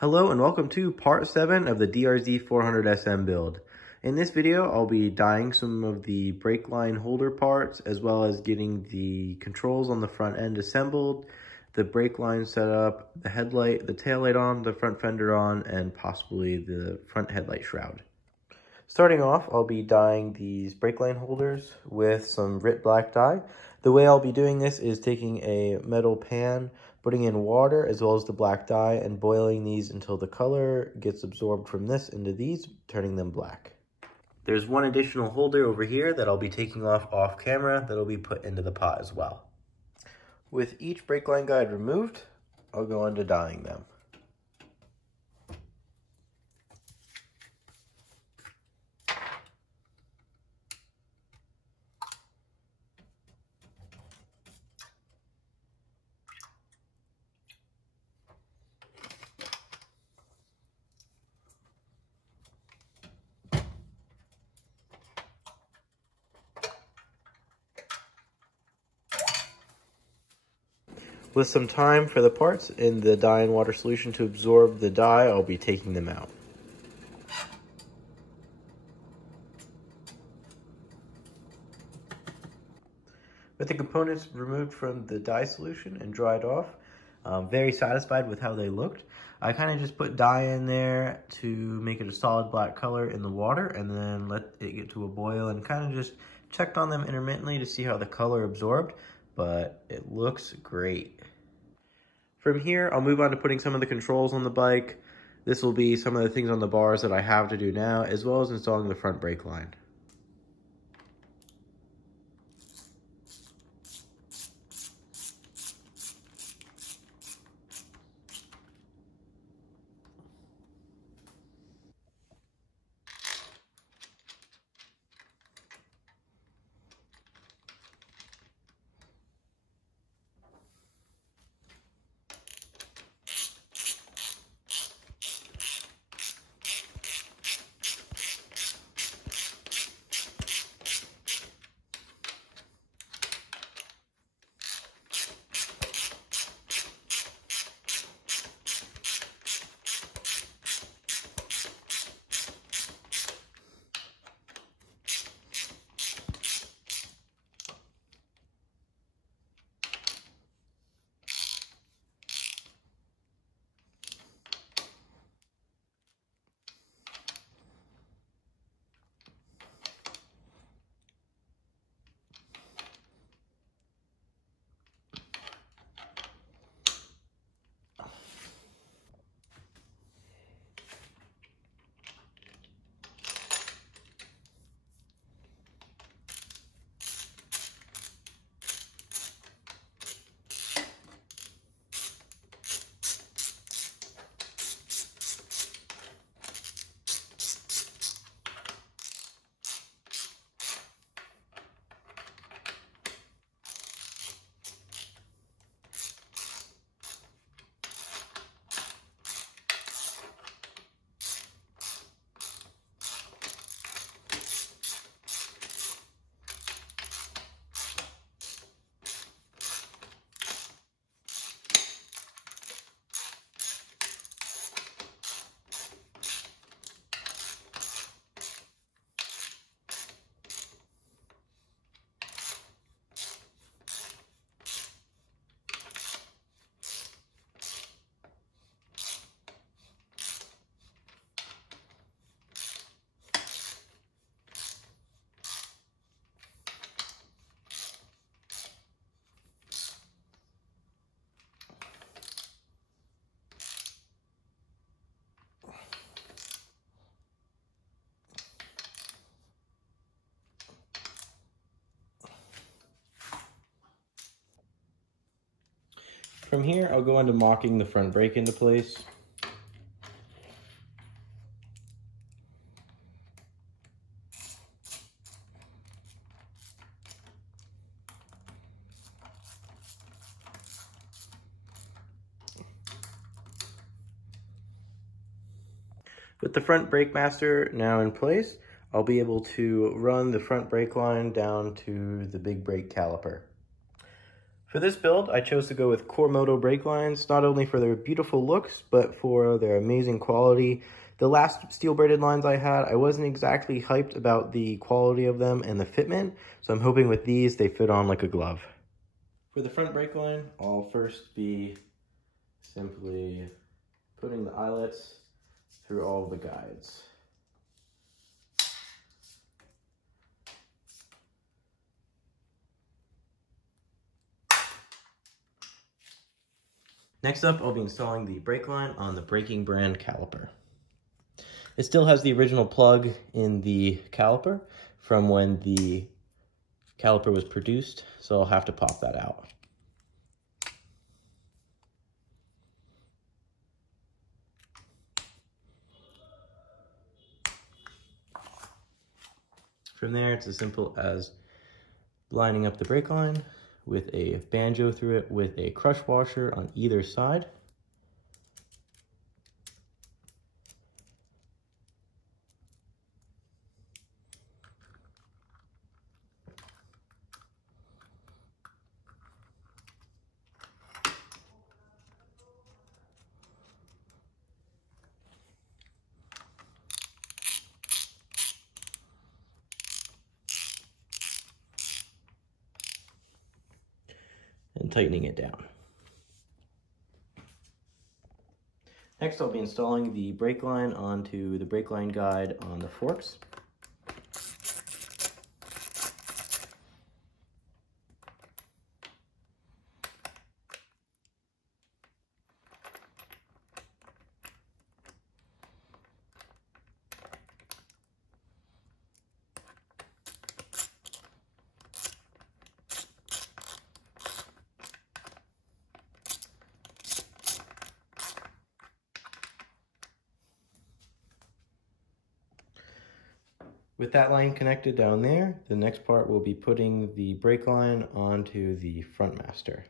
Hello and welcome to part 7 of the Drz400sm build. In this video, I'll be dyeing some of the brake line holder parts as well as getting the controls on the front end assembled, the brake line set up, the headlight, the tail light on, the front fender on, and possibly the front headlight shroud. Starting off, I'll be dyeing these brake line holders with some Rit black dye. The way I'll be doing this is taking a metal pan, putting in water as well as the black dye, and boiling these until the color gets absorbed from this into these, turning them black. There's one additional holder over here that I'll be taking off camera that'll be put into the pot as well. With each brake line guide removed, I'll go on to dyeing them. With some time for the parts in the dye and water solution to absorb the dye, I'll be taking them out. With the components removed from the dye solution and dried off, I'm very satisfied with how they looked. I kind of just put dye in there to make it a solid black color in the water and then let it get to a boil and kind of just checked on them intermittently to see how the color absorbed, but it looks great. From here, I'll move on to putting some of the controls on the bike. This will be some of the things on the bars that I have to do now, as well as installing the front brake line. From here, I'll go into mocking the front brake into place. With the front brake master now in place, I'll be able to run the front brake line down to the big brake caliper. For this build, I chose to go with Cormoto brake lines, not only for their beautiful looks, but for their amazing quality. The last steel braided lines I had, I wasn't exactly hyped about the quality of them and the fitment, so I'm hoping with these they fit on like a glove. For the front brake line, I'll first be simply putting the eyelets through all of the guides. Next up, I'll be installing the brake line on the braking brand caliper. It still has the original plug in the caliper from when the caliper was produced, so I'll have to pop that out. From there, it's as simple as lining up the brake line with a banjo through it with a crush washer on either side. And tightening it down. Next, I'll be installing the brake line onto the brake line guide on the forks. With that line connected down there, the next part will be putting the brake line onto the front master.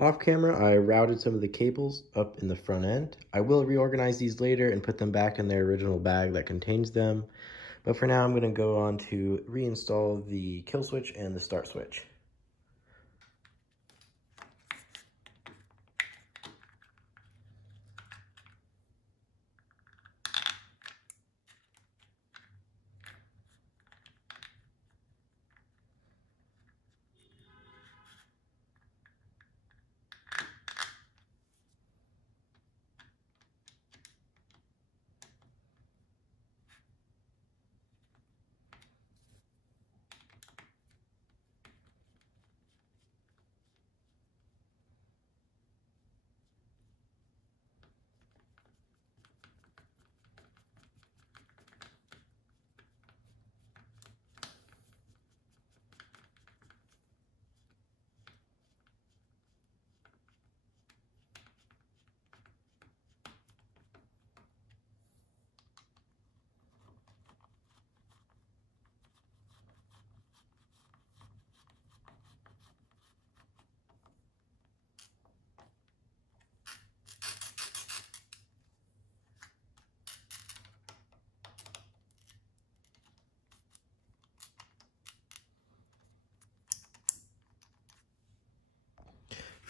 Off camera, I routed some of the cables up in the front end. I will reorganize these later and put them back in their original bag that contains them. But for now, I'm going to go on to reinstall the kill switch and the start switch.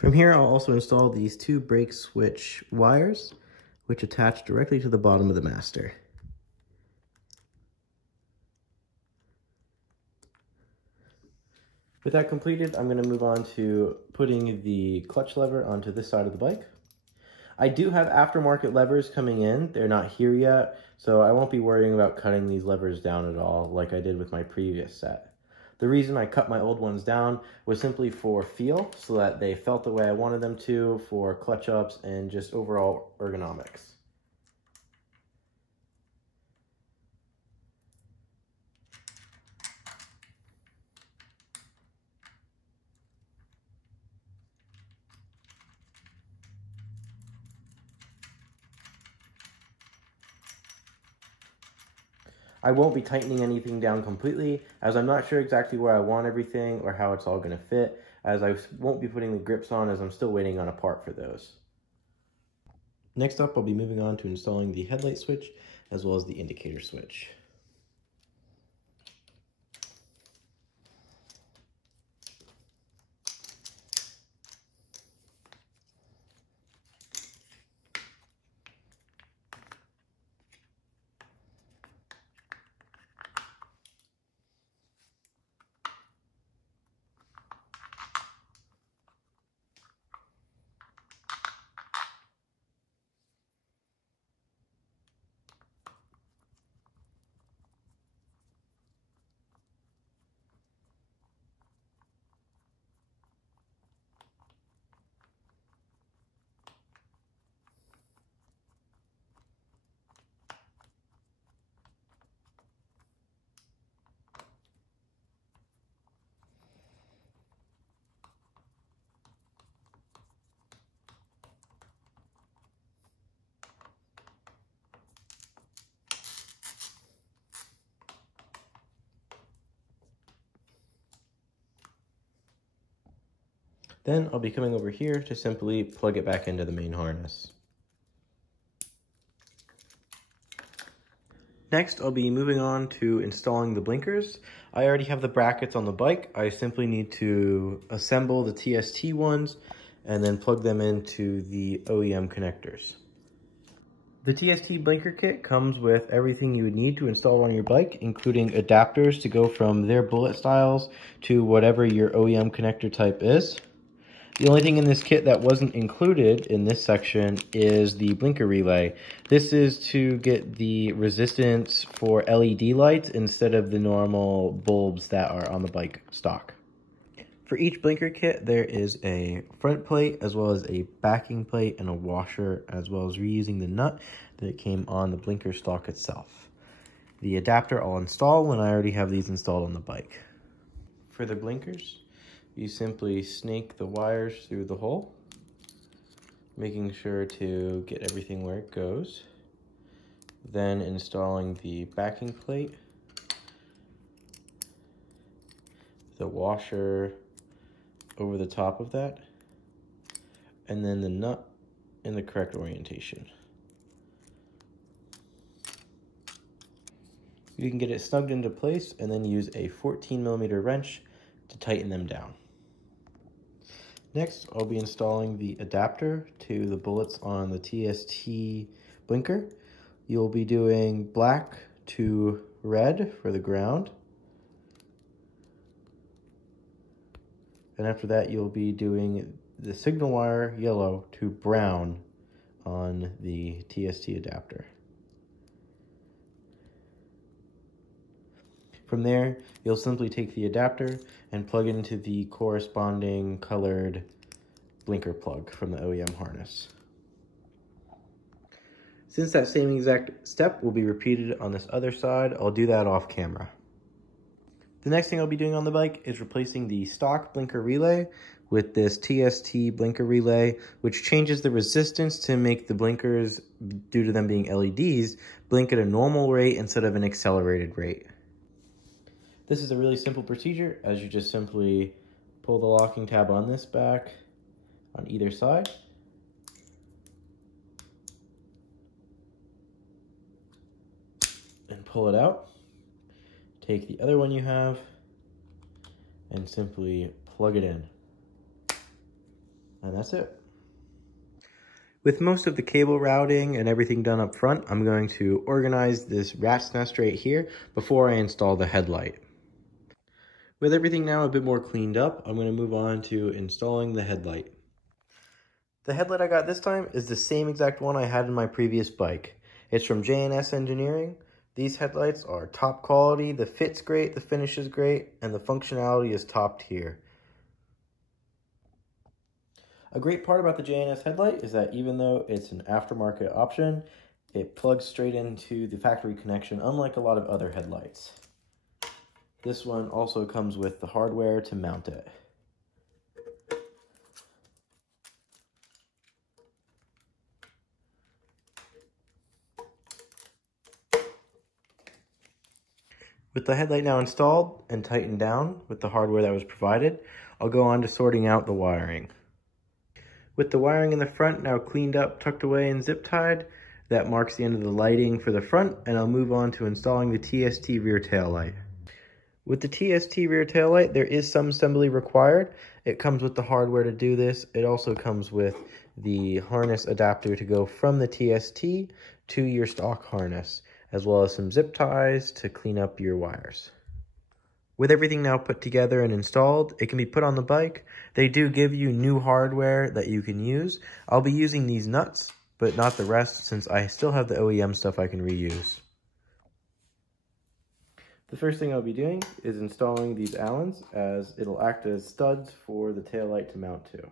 From here, I'll also install these two brake switch wires, which attach directly to the bottom of the master. With that completed, I'm going to move on to putting the clutch lever onto this side of the bike. I do have aftermarket levers coming in. They're not here yet, so I won't be worrying about cutting these levers down at all like I did with my previous set. The reason I cut my old ones down was simply for feel, so that they felt the way I wanted them to, for clutch ups and just overall ergonomics. I won't be tightening anything down completely, as I'm not sure exactly where I want everything or how it's all going to fit, as I won't be putting the grips on, as I'm still waiting on a part for those. Next up, I'll be moving on to installing the headlight switch as well as the indicator switch. Then I'll be coming over here to simply plug it back into the main harness. Next, I'll be moving on to installing the blinkers. I already have the brackets on the bike. I simply need to assemble the TST ones and then plug them into the OEM connectors. The TST blinker kit comes with everything you would need to install on your bike, including adapters to go from their bullet styles to whatever your OEM connector type is. The only thing in this kit that wasn't included in this section is the blinker relay. This is to get the resistance for LED lights instead of the normal bulbs that are on the bike stock. For each blinker kit, there is a front plate as well as a backing plate and a washer, as well as reusing the nut that came on the blinker stock itself. The adapter I'll install when I already have these installed on the bike. For the blinkers, you simply snake the wires through the hole, making sure to get everything where it goes. Then installing the backing plate, the washer over the top of that, and then the nut in the correct orientation. You can get it snugged into place and then use a 14mm wrench to tighten them down. Next, I'll be installing the adapter to the bullets on the TST blinker. You'll be doing black to red for the ground. And after that, you'll be doing the signal wire yellow to brown on the TST adapter. From there, you'll simply take the adapter and plug it into the corresponding colored blinker plug from the OEM harness. Since that same exact step will be repeated on this other side, I'll do that off camera. The next thing I'll be doing on the bike is replacing the stock blinker relay with this TST blinker relay, which changes the resistance to make the blinkers, due to them being LEDs, blink at a normal rate instead of an accelerated rate. This is a really simple procedure, as you just simply pull the locking tab on this back on either side. And pull it out. Take the other one you have and simply plug it in. And that's it. With most of the cable routing and everything done up front, I'm going to organize this rat's nest right here before I install the headlight. With everything now a bit more cleaned up, I'm going to move on to installing the headlight. The headlight I got this time is the same exact one I had in my previous bike. It's from J&S Engineering. These headlights are top quality, the fit's great, the finish is great, and the functionality is top tier. A great part about the JNS headlight is that even though it's an aftermarket option, it plugs straight into the factory connection, unlike a lot of other headlights. This one also comes with the hardware to mount it. With the headlight now installed and tightened down with the hardware that was provided, I'll go on to sorting out the wiring. With the wiring in the front now cleaned up, tucked away, and zip tied, that marks the end of the lighting for the front, and I'll move on to installing the TST rear tail light. With the TST rear tail light, there is some assembly required. It comes with the hardware to do this. It also comes with the harness adapter to go from the TST to your stock harness, as well as some zip ties to clean up your wires. With everything now put together and installed, it can be put on the bike. They do give you new hardware that you can use. I'll be using these nuts, but not the rest, since I still have the OEM stuff I can reuse. The first thing I'll be doing is installing these Allens, as it'll act as studs for the taillight to mount to.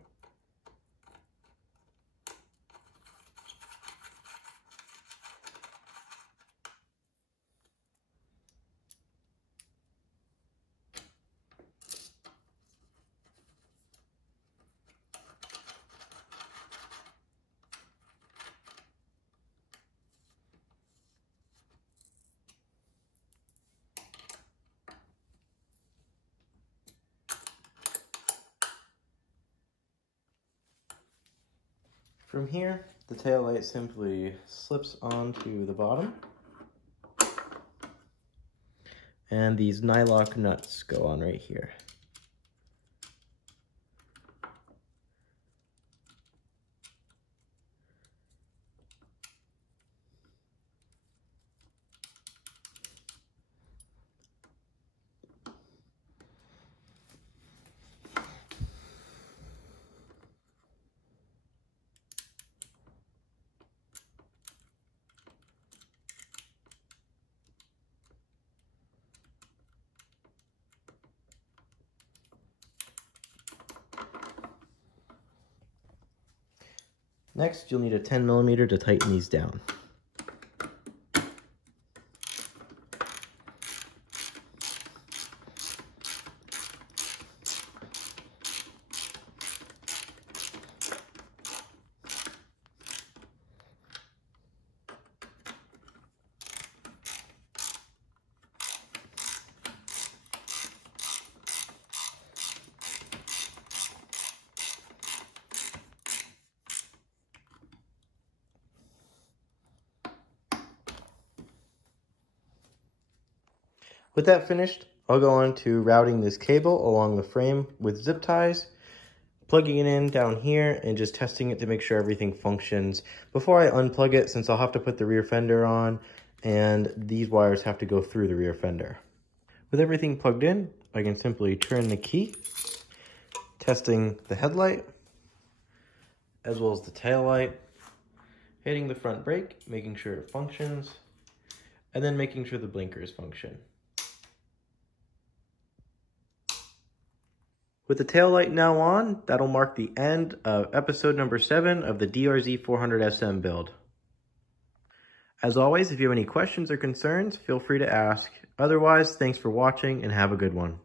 From here, the taillight simply slips onto the bottom, and these nylock nuts go on right here. Next, you'll need a 10mm to tighten these down. With that finished, I'll go on to routing this cable along the frame with zip ties, plugging it in down here, and just testing it to make sure everything functions before I unplug it, since I'll have to put the rear fender on, and these wires have to go through the rear fender. With everything plugged in, I can simply turn the key, testing the headlight, as well as the tail light, hitting the front brake, making sure it functions, and then making sure the blinkers function. With the tail light now on, that'll mark the end of episode number 7 of the Drz400sm build. As always, if you have any questions or concerns, feel free to ask. Otherwise, thanks for watching and have a good one.